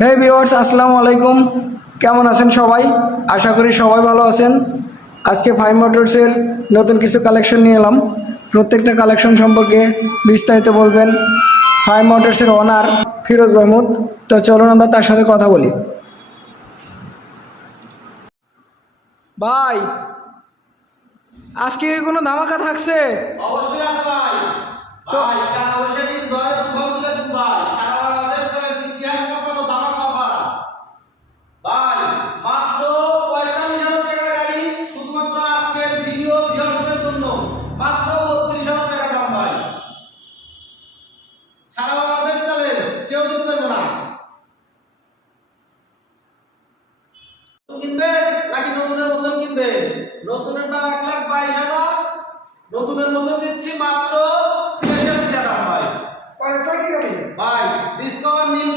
হে viewers, আসসালামু আলাইকুম। কেমন আছেন সবাই? আশা করি সবাই ভালো আছেন। আজকে ফাইভ মোটরসের নতুন কিছু কালেকশন নিয়ে এলাম। প্রত্যেকটা কালেকশন সম্পর্কে বিস্তারিত বলবেন ফাইভ মোটরসের ওনার ফিরোজ মাহমুদ। তো চলুন আমরা তার সাথে কথা বলি। ভাই, আজকে কোনো ধামাকা থাকছে? অবশ্যই আছে ভাই। তো ভাই টাকা পয়সা দিয়ে জয় তুফান তুলে দিন ভাই। সারা বাংলাদেশ ধরে ইতিহাস কাঁপানো ধামাকা অফার। ভাই মাত্র ৪৫,০০০ টাকার গাড়ি শুধুমাত্র আজকের ভিডিও ভিউয়ারদের জন্য মাত্র ৩২,০০০ টাকা দাম ভাই। সারা বাংলাদেশ চলে কেউ দিতে পারবে না। কিনবেন নাকি নতুনের মতন কিনবেন? নতুনের দাম ১,২২,০০০, নতুনের মতন দিচ্ছি মাত্র ৮৬,০০০ টাকা ভাই। পরেরটা কি হবে? ভাই ডিসকাউন্ট নীল